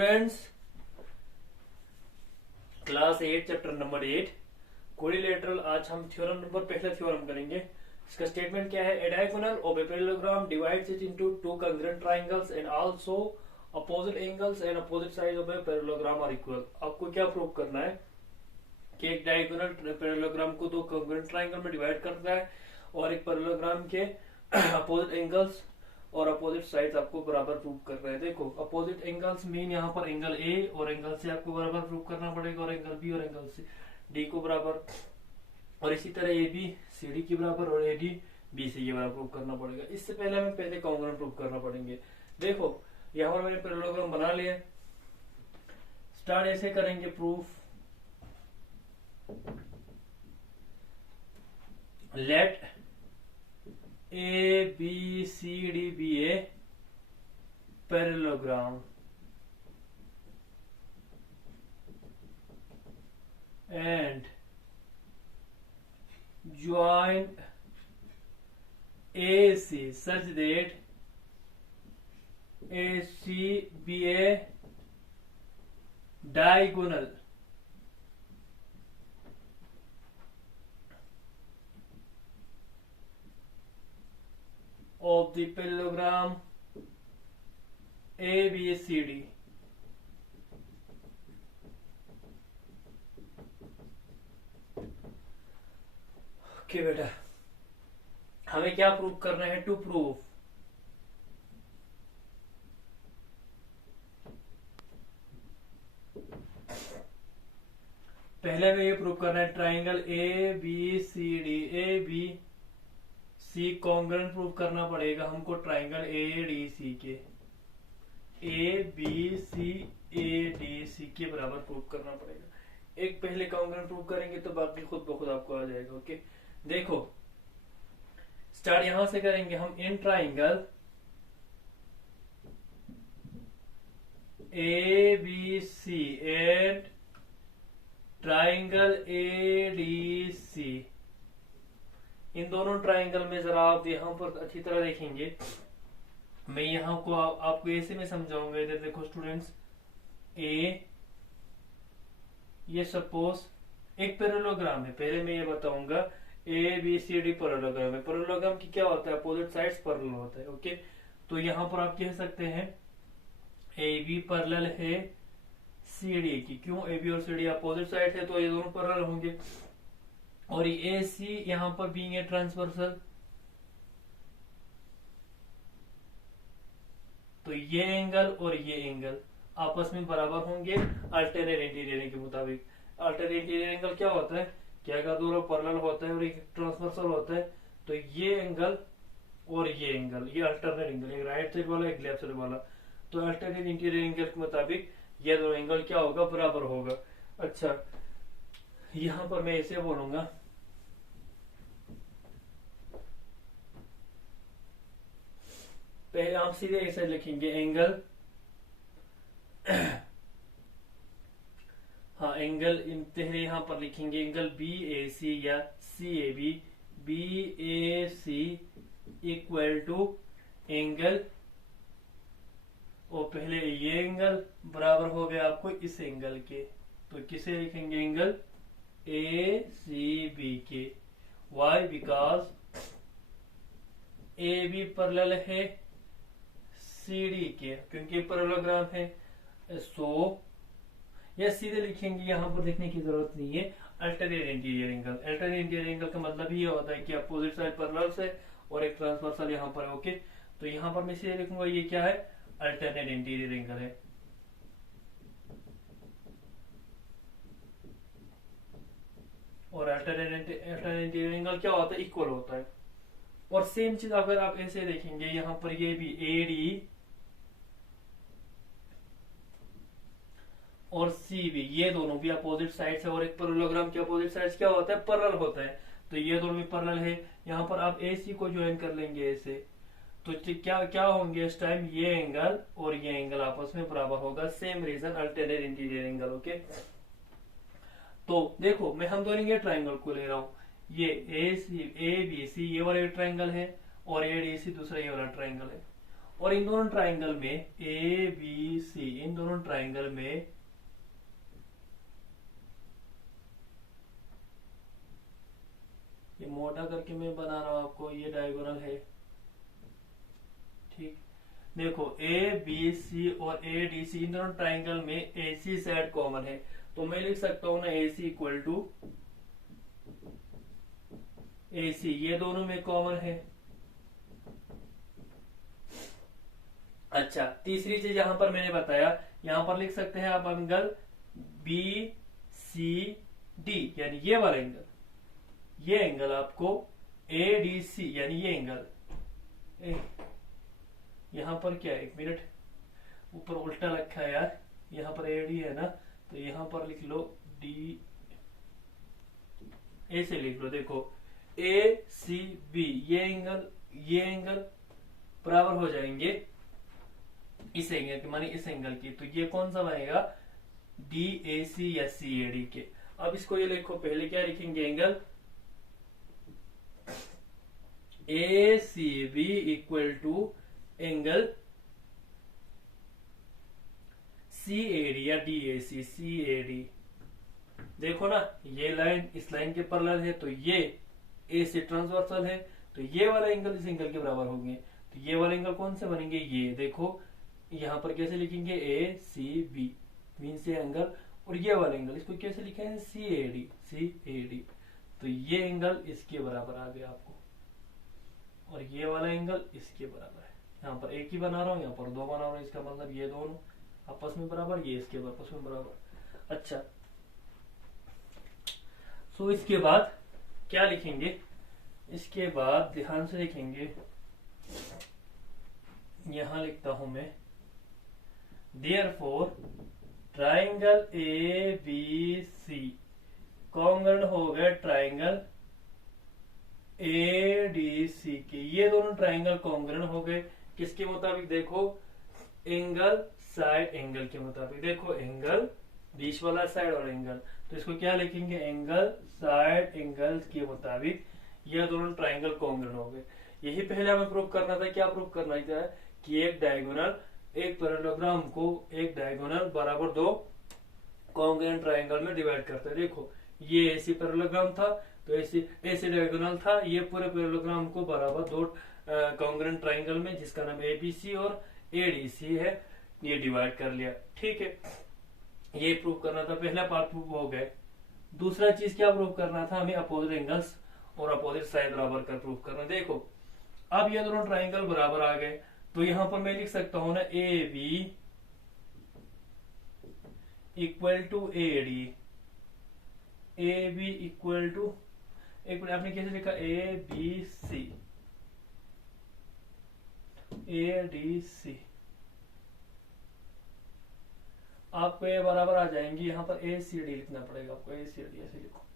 Students, class 8 chapter number 8 कोरिलेटरल। आज हम theorem number पहला थ्योरम करेंगे। इसका स्टेटमेंट क्या है? A diagonal of a parallelogram divides it into two congruent triangles and also opposite angles and opposite sides of a parallelogram are equal. आपको क्या prove करना है कि एक डायगोनल पैरेललोग्राम को दो कांग्रुएंट ट्रायंगल में डिवाइड करता है और एक पैरेललोग्राम के अपोजिट एंगल्स और अपोजिट साइड्स आपको बराबर प्रूव कर रहे हैं। देखो, अपोजिट एंगल्स मीन यहाँ पर एंगल ए और एंगल से आपको बराबर प्रूव करना पड़ेगा, और एंगल बी और एंगल सी डी को बराबर, और इसी तरह ए बी सी डी के बराबर और ए डी बी सी के बराबर प्रूव करना पड़ेगा। इससे पहले हमें पहले कॉन्ग्रुएंट प्रूव करना पड़ेंगे। देखो, यहाँ पर मैंने पैरेललोग्राम बना लिया। स्टार्ट ऐसे करेंगे proof. Let A, B, C, D be a parallelogram and join AC such that AC be a diagonal of the parallelogram ABCD। Okay बेटा, हमें क्या प्रूव करना है? टू प्रूव पहले में ये प्रूव करना है triangle ABCD AB C congruent prove करना पड़ेगा हमको ट्राइंगल ADC के। ABCADC के बराबर प्रूव करना पड़ेगा। एक पहले कॉन्ग्रुएंट प्रूव करेंगे तो बाकी खुद ब खुद आपको आ जाएगा। ओके, देखो स्टार्ट यहां से करेंगे हम। In triangle ABC and triangle ADC, इन दोनों ट्राइंगल में जरा आप यहाँ पर अच्छी तरह देखेंगे। मैं यहाँ को आपको ऐसे में समझाऊंगा। इधर देखो स्टूडेंट्स, ये सपोज एक पैरेललोग्राम है। पहले मैं ये बताऊंगा ABCD पैरेललोग्राम है। पैरेललोग्राम की क्या होता है? अपोजिट साइड्स पैरेलल होता है। ओके, तो यहाँ पर आप कह सकते हैं AB पैरेलल है CD की। क्यों? AB और CD अपोजिट साइड है तो ये दोनों पैरेलल होंगे। और ये AC यहां पर बीइंग ए ट्रांसवर्सल, तो ये एंगल और ये एंगल आपस में बराबर होंगे अल्टरनेट इंटीरियर के मुताबिक। अल्टरनेट इंटीरियर एंगल क्या होता है? क्या अगर दोनों पैरेलल होता है और एक ट्रांसवर्सल होता है तो ये एंगल और ये एंगल, ये अल्टरनेट एंगल, एक राइट साइड वाला एक लेफ्ट साइड वाला, तो अल्टरनेट इंटीरियर एंगल के मुताबिक ये दोनों एंगल क्या होगा? बराबर होगा। अच्छा, यहां पर मैं ऐसे बोलूंगा, पहले आप सीधे ऐसे लिखेंगे एंगल हाँ, एंगल पहले यहां पर लिखेंगे एंगल BAC या CAB, BAC equal to angle, और पहले ये एंगल बराबर हो गया आपको इस एंगल के, तो किसे लिखेंगे? एंगल ACB के। वाई? बिकॉज AB पैरेलल है CD के, क्योंकि पैरेललोग्राम है। सो या सीधे लिखेंगे, यहां पर लिखने की जरूरत नहीं है, alternate interior angle. Alternate interior angle का मतलब ये होता है कि अपोजिट साइड पैरेलल है और एक ट्रांसवर्सल यहां पर है। ओके, तो यहां पर मैं सीधे लिखूंगा ये क्या है? अल्टरनेट इंटीरियर एंगल है। और अल्टरनेट इंटीरियर एंगल क्या होता है? इक्वल होता है। और सेम चीज अगर आप ऐसे देखेंगे, यहां पर ये भी AD और CB, ये दोनों भी अपोजिट साइड्स है, और एक पैरेललोग्राम के अपोजिट साइड्स क्या होता है? पैरेलल होता है, तो ये दोनों भी पैरेलल है। यहाँ पर आप AC को ज्वाइन कर लेंगे ऐसे, तो क्या क्या होंगे इस टाइम? ये एंगल और ये एंगल आपस में बराबर होगा। Same reason, alternate interior angle. Okay, तो देखो मैं हम दोनों ये ट्राइंगल को ले रहा हूं। ये ABC ये वाला ट्राइंगल है और ADC दूसरा ये वाला ट्राइंगल है। और इन दोनों ट्राइंगल में ए बी सी, इन दोनों ट्राइंगल में ये मोटा करके मैं बना रहा हूं आपको, ये डायगोनल है। ठीक, देखो ए बी सी और ए डी सी, इन दोनों ट्राइंगल में ए सी साइड कॉमन है, तो मैं लिख सकता हूं ना ए सी इक्वल टू ए सी, ये दोनों में कॉमन है। अच्छा, तीसरी चीज यहां पर मैंने बताया, यहां पर लिख सकते हैं आप एंगल बी सी डी, यानी ये वाला एंगल, ये एंगल आपको ए डी सी, यानी ये एंगल, यहां पर क्या है, एक मिनट, ऊपर उल्टा रखा है यार, यहां पर ए डी है ना, तो यहां पर लिख लो डी, ऐसे लिख लो, देखो ए सी बी, ये एंगल बराबर हो जाएंगे इस एंगल के, माने इस एंगल की, तो ये कौन सा बनेगा, डी ए सी या सी ए डी के। अब इसको ये लिखो, पहले क्या लिखेंगे, angle A C B equal to angle C A D या D A C, C A D. देखो ना, ये लाइन इस लाइन के पैरेलल है, तो ये ए से ट्रांसवर्सल है, तो ये वाला एंगल इस एंगल के बराबर होंगे, तो ये वाला एंगल कौन से बनेंगे, ये देखो यहां पर कैसे लिखेंगे, ए सी बी मीन से एंगल, और ये वाला एंगल इसको कैसे लिखे हैं, सी A D, C A D, तो ये एंगल इसके बराबर आ गया आपको, और ये वाला एंगल इसके बराबर है। यहाँ पर एक ही बना रहा हूँ, यहाँ पर दो बना रहा हूँ, इसका मतलब ये दोनों आपस में बराबर, ये इसके आपस में बराबर। अच्छा, सो इसके बाद क्या लिखेंगे, इसके बाद ध्यान से लिखेंगे, यहां लिखता हूं मैं, therefore triangle A B C congruent हो गए ट्राइंगल ए डी सी के, ये दोनों ट्राइंगल कॉन्ग्रुएंट हो गए किसके मुताबिक, देखो एंगल साइड एंगल के मुताबिक, देखो एंगल बीच वाला साइड और एंगल, तो इसको क्या लिखेंगे, एंगल साइड एंगल के मुताबिक ये दोनों ट्राइंगल कॉन्ग्रुएंट हो गए। यही पहले हमें प्रूव करना था, क्या प्रूव करना था, कि एक डायगोनल, एक पैरेललोग्राम को एक डायगोनल बराबर दो कॉन्ग्रुएंट ट्राइंगल में डिवाइड करते हैं। देखो ये ऐसी पैरेललोग्राम था, तो ऐसे डायगोनल था, ये पूरे पैरेललोग्राम को बराबर दो कॉन्ग्रुएंट ट्राइंगल में, जिसका नाम एबीसी और एडीसी है, ये डिवाइड कर लिया। ठीक है, ये प्रूव करना था, पहला पार्ट प्रूव हो गया। दूसरा चीज क्या प्रूव करना था, हमें अपोजिट एंगल्स और अपोजिट साइड बराबर कर प्रूव करना। देखो अब ये दोनों ट्राइंगल बराबर आ गए, तो यहां पर मैं लिख सकता हूं ना, A B equal to A D, A B equal to, एक मिनट आपने कैसे लिखा, ए B C A D C, आपको ये बराबर आ जाएंगी, यहां पर ए सी डी लिखना पड़ेगा आपको, ए सी डी ऐसे लिखो।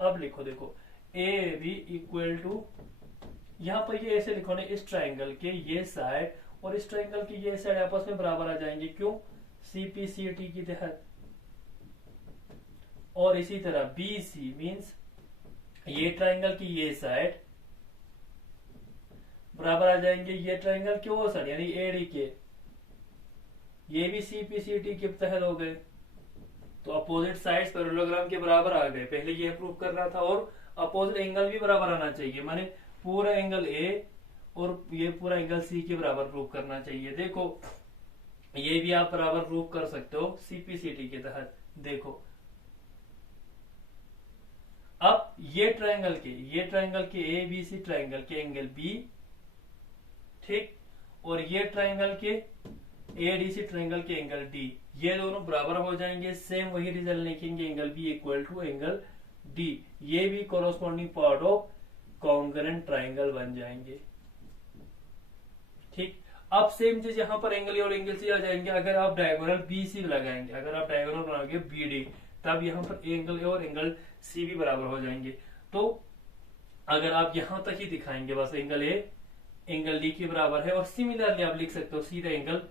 अब लिखो, देखो ए बी इक्वल टू, यहां पर ये ऐसे लिखो ना, इस ट्राइंगल के ये साइड और इस ट्राइंगल की ये साइड आपस में बराबर आ जाएंगे, क्यों, सीपीसीटी के तहत। और इसी तरह बी सी मीन्स ये ट्राइंगल की ये साइड बराबर आ जाएंगे ये ट्राइंगल की वो साइड, यानी एडी के, ये भी सीपीसीटी के तहत हो गए, तो अपोजिट साइड्स पैरेललोग्राम के बराबर आ गए। पहले ये प्रूव करना था, और अपोजिट एंगल भी बराबर आना चाहिए, माने पूरा एंगल ए और ये पूरा एंगल सी के बराबर प्रूव करना चाहिए। देखो ये भी आप बराबर प्रूव कर सकते हो सीपीसीटी के तहत। देखो अब ये ट्राइंगल के ए बी सी ट्राइंगल के एंगल बी, ठीक, और ये ट्राइंगल के एडीसी ट्राइंगल के एंगल डी, ये दोनों बराबर हो जाएंगे। सेम वही रिजल्ट लिखेंगे, angle B equal to angle D, ये भी corresponding part of congruent triangle बन जाएंगे। ठीक, अब सेम चीज यहाँ पर एंगल ए और एंगल सी आ जाएंगे। अगर आप डायगोनल बी सी लगाएंगे, अगर आप डायगोनल बनाओगे बी डी, तब यहाँ पर एंगल ए और एंगल सी भी बराबर हो जाएंगे। तो अगर आप यहां तक ही दिखाएंगे बस एंगल ए एंगल डी के बराबर है, और सिमिलरली आप लिख सकते हो सीधा angle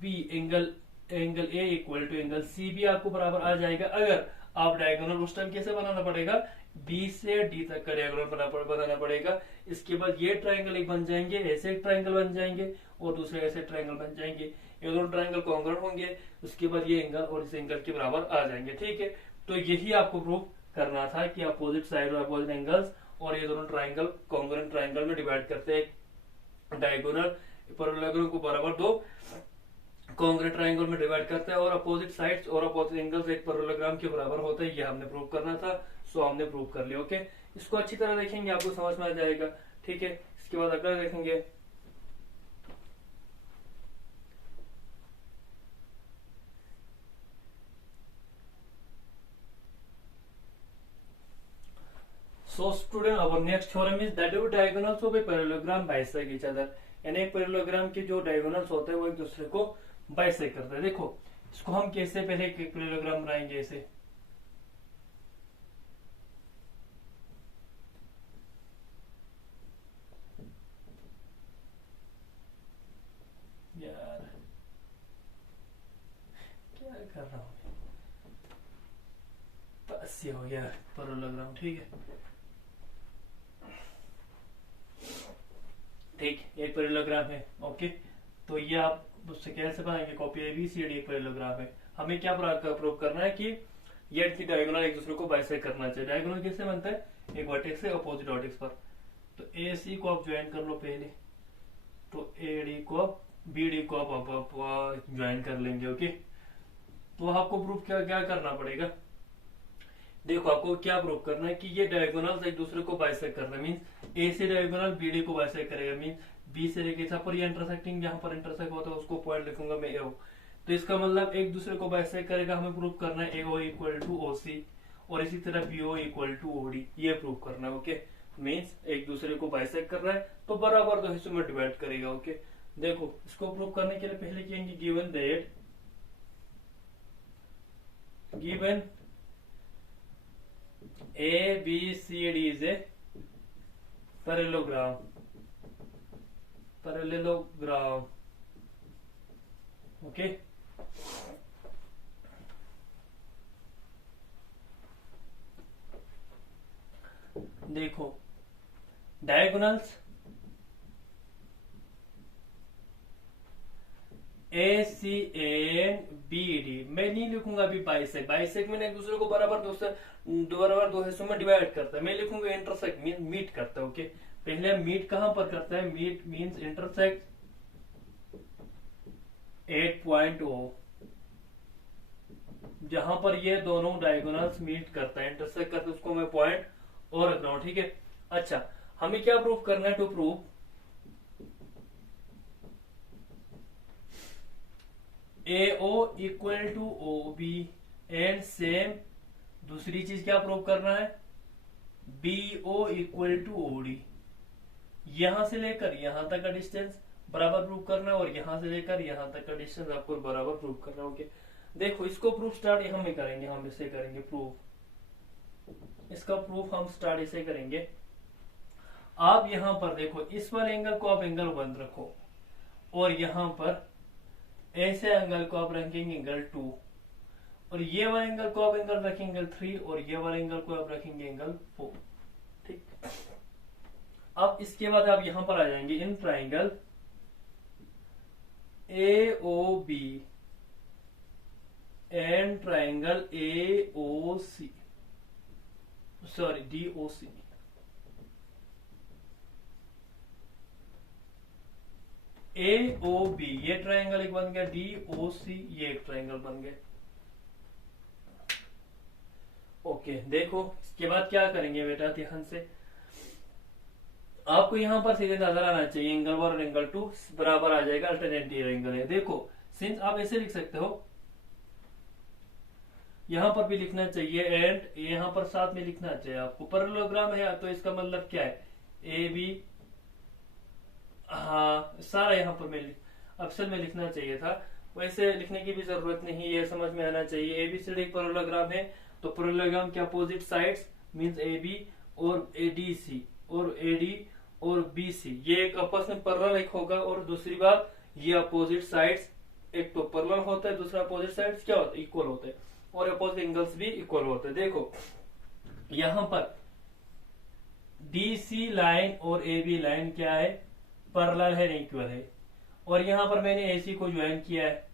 B angle A equal to angle C भी आपको बराबर आ जाएगा। अगर आप डायगोनल उस टाइम कैसे बनाना पड़ेगा, बी से डी तक का डायगोनल बनाना पड़ेगा। इसके बाद ये ट्राइंगल एक बन जाएंगे, ऐसे एक ट्राइंगल बन जाएंगे और दूसरे ऐसे ट्राइंगल बन जाएंगे। ये दोनों ट्राइंगल कॉन्ग्रुएंट होंगे, उसके बाद ये एंगल और इस एंगल के बराबर आ जाएंगे। ठीक है, तो यही आपको प्रूव करना था कि अपोजिट साइड और अपोजिट एंगल्स और ये दोनों ट्राइंगल कॉन्ग्रुएंट ट्राइंगल में डिवाइड करते हैं। डायगोनल पैरेललोग्राम को बराबर दो कॉन्ग्रुएंट ट्राइंगल में डिवाइड करते हैं और अपोजिट साइड्स और अपोजिट एंगल्स एक पैरेललोग्राम के बराबर होते हैं। ये हमने प्रूव करना था, सो हमने प्रूव कर लिया। ओके, इसको अच्छी तरह देखेंगे, आपको समझ में आ जाएगा। ठीक है, इसके बाद अगला देखेंगे। So student, our next theorem is that the diagonals of a parallelogram bisect each other। यानी एक पैरेललोग्राम के जो डायगोनल्स होते हैं वो एक दूसरे को बाइसेक्ट करते हैं। देखो इसको हम कैसे पहले एक पैरेललोग्राम बनाएंगे, ऐसे यार क्या कर रहा हूँ, बस ये हो गया पैरेललोग्राम। ठीक है, ठीक, एक पैरेललोग्राम है। ओके, तो ये आप उससे कैसे बनाएंगे, कॉपी ABCD एक पैरेललोग्राम है। हमें क्या प्रूव करना है कि ये की डायगोनल एक दूसरे को बाइसेक्ट करना चाहिए। डायगोनल कैसे बनता है, एक वर्टेक्स से अपोजिट वर्टेक्स पर। तो AC को आप ज्वाइन कर लो पहले, तो AD को आप BD को आप ज्वाइन कर लेंगे। ओके, तो आपको प्रूफ क्या करना पड़ेगा, देखो आपको क्या प्रूव करना है कि ये डायगोनल्स एक दूसरे को बाइसेक्ट कर रहे हैं। मींस ए से डायगोनल BD को बाइसेक्ट करेगा, मींस बी से लेके जहां पर ये इंटरसेक्टिंग, जहां पर इंटरसेक्ट होता है उसको पॉइंट लिखूंगा मैं AO। तो इसका मतलब एक दूसरे को बाइसेक्ट करेगा। हमें प्रूव करना है AO इक्वल टू OC और इसी तरह BO इक्वल टू OD, ये प्रूव करना है। ओके, मींस एक दूसरे को बाइसेक्ट कर रहा है तो बराबर दो हिस्सों में डिवाइड करेगा। ओके, देखो इसको प्रूव करने के लिए पहले कहेंगे given that ABCD is a parallelogram। Okay, देखो डायगोनल्स AC and BD, मैं नहीं लिखूंगा अभी बाइसेक्ट। बाइसेक्ट में एक दूसरे को बराबर दो हिस्सों में डिवाइड करता है। मैं लिखूंगा इंटरसेक्ट, मीट करता है। ओके, पहले मीट कहां पर करता है, meet means intersect at point O, जहां पर ये दोनों डायगोनल्स मीट करता है, इंटरसेक्ट करता है, उसको मैं पॉइंट और रख रहा हूं। ठीक है, अच्छा हमें क्या प्रूफ करना है, to prove AO equal to OB and same दूसरी चीज क्या प्रूव करना है, BO इक्वल टू OD। यहां से लेकर यहां तक का डिस्टेंस बराबर प्रूव करना है और यहां से लेकर यहां तक का डिस्टेंस आपको बराबर प्रूव करना है। ओके, देखो इसको प्रूफ स्टार्ट हम ही करेंगे, हम इसे करेंगे प्रूफ। इसका प्रूफ हम स्टार्ट इसे करेंगे। आप यहां पर देखो इस वाले एंगल को आप एंगल 1 रखो और यहां पर ऐसे एंगल को आप रखेंगे एंगल 2 और ये वाला एंगल को आप एंगल रखेंगे एंगल 3 और ये वाला एंगल को आप रखेंगे एंगल 4। ठीक, अब इसके बाद आप यहां पर आ जाएंगे in triangle AOB and triangle AOC, sorry DOC। AOB ये ट्राइंगल एक बन गया, DOC ये एक ट्राइंगल बन गया। ओके, देखो इसके बाद क्या करेंगे बेटा, ध्यान से आपको यहां पर सीधे नजर आना चाहिए एंगल 1 और एंगल 2 बराबर आ जाएगा, अल्टरनेटिव एंगल है। देखो सिंस आप ऐसे लिख सकते हो, यहां पर भी लिखना चाहिए एंड यहां पर साथ में लिखना चाहिए आपको। पैरेललोग्राम है तो इसका मतलब क्या है, AB, हाँ सारा यहाँ पर मैं अक्सर में लिखना चाहिए था, वैसे लिखने की भी जरूरत नहीं, ये समझ में आना चाहिए। ABCD एक पैरेललोग्राम है तो पैरेललोग्राम के अपोजिट साइड्स मींस AB और ADC और AD और BC ये एक आपस में पैरेलल एक होगा। और दूसरी बात ये अपोजिट साइड्स, एक तो पैरेलल होता है, दूसरा अपोजिट साइड्स क्या होता है, इक्वल होते हैं। और अपोजिट एंगल्स भी इक्वल होते हैं। देखो यहां पर डीसी लाइन और ए बी लाइन क्या है, पैरेलल है, इक्वल है। और यहां पर मैंने एसी को ज्वाइन किया है,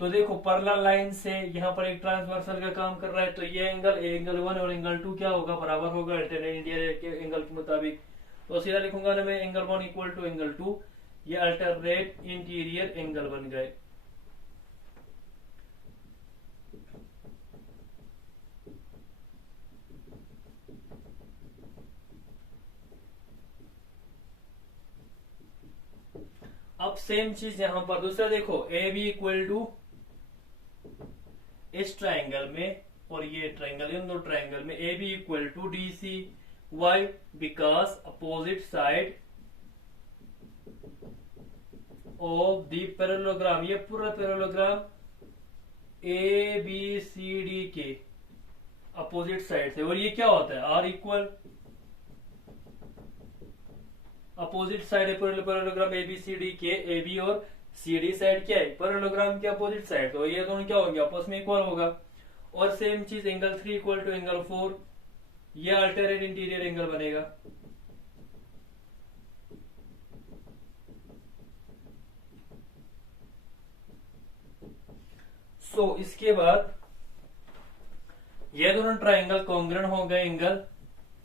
तो देखो पैरेलल लाइन से यहाँ पर एक ट्रांसवर्सल का काम कर रहा है, तो ये एंगल 1 और एंगल 2 क्या होगा, बराबर होगा अल्टरनेट इंटीरियर के एंगल के मुताबिक। तो सीधा लिखूंगा ना मैं, एंगल 1 इक्वल टू एंगल 2, ये अल्टरनेट इंटीरियर एंगल बन गए। अब सेम चीज यहां पर दूसरा देखो, ए बी इक्वल टू इस ट्राइंगल में और ये ट्राइंगल, इन दो ट्राइंगल में A B equal to D C why, because opposite side of the parallelogram, ये पूरा parallelogram A B C D के अपोजिट साइड से, और ये क्या होता है आर इक्वल अपोजिट साइड है parallelogram A B C D के, ए बी और सी डी साइड क्या है पैरेललोग्राम के अपोजिट साइड, तो ये दोनों क्या होंगे आपस में इक्वल होगा। और सेम चीज एंगल 3 इक्वल टू एंगल 4, ये अल्टरनेट इंटीरियर एंगल बनेगा। सो इसके बाद ये दोनों ट्राइंगल कॉन्ग्रुएंट हो गए एंगल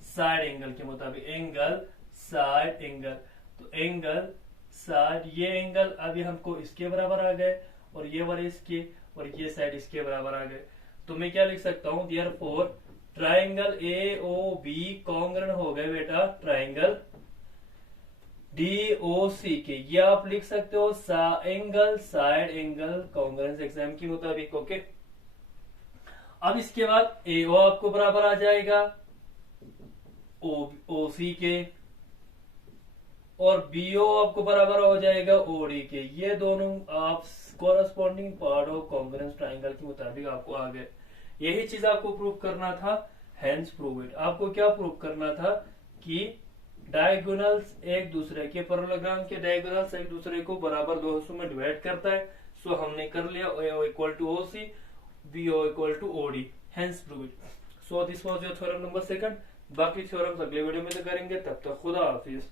साइड एंगल के मुताबिक, एंगल साइड एंगल, तो एंगल साइड, ये एंगल अभी हमको इसके बराबर आ गए और ये वाले इसके, और ये साइड इसके बराबर आ गए। तो मैं क्या लिख सकता हूं, therefore triangle A O B congruent हो गए बेटा ट्राइंगल डी ओ सी के, ये आप लिख सकते हो angle side angle congruence exam के मुताबिक। ओके, अब इसके बाद ए ओ आपको बराबर आ जाएगा ओ सी के, और बीओ आपको बराबर हो जाएगा ओडी के। ये दोनों आप corresponding part of congruence triangle के मुताबिक आपको आ गए। यही चीज आपको प्रूव करना था, हेंस प्रूव इट। आपको क्या प्रूव करना था कि डायगोनल्स एक दूसरे के, पैरेललोग्राम के डायगोनल्स एक दूसरे को बराबर दो हिस्सों में डिवाइड करता है। सो हमने कर लिया, O equal to O C, B O equal to O D, hence prove it. So this was your theorem number 2। बाकी थ्योरम्स अगले वीडियो में करेंगे, तब तक खुदा हाफिज।